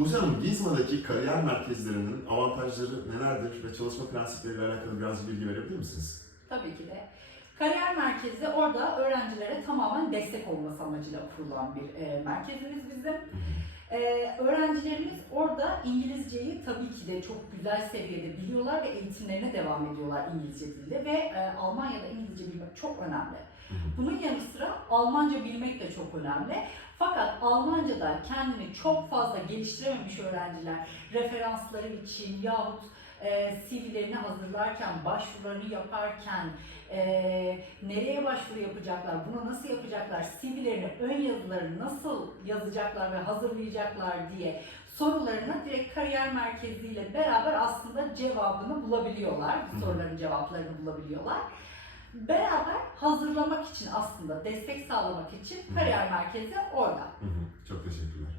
Buse Hanım, Gizma'daki kariyer merkezlerinin avantajları nelerdir ve çalışma prensipleriyle alakalı biraz bilgi verebilir misiniz? Tabii ki de. Kariyer merkezi orada öğrencilere tamamen destek olması amacıyla kurulan bir e, merkezimiz bizim. E, öğrencilerimiz orada İngilizceyi tabii ki de çok güzel seviyede biliyorlar ve eğitimlerine devam ediyorlar İngilizce dilde ve e, Almanya'da İngilizce bilmek çok önemli. Bunun yanı sıra Almanca bilmek de çok önemli. Fakat Almanca'da kendini çok fazla geliştirememiş öğrenciler referansları için yahut e, CV'lerini hazırlarken, başvurularını yaparken e, nereye başvuru yapacaklar, bunu nasıl yapacaklar, CV'lerini, ön yazılarını nasıl yazacaklar ve hazırlayacaklar diye sorularına direkt kariyer merkeziyle beraber aslında cevabını bulabiliyorlar. Bu soruların cevaplarını bulabiliyorlar beraber hazırlamak için aslında destek sağlamak için kariyer merkezi orada. Çok teşekkürler.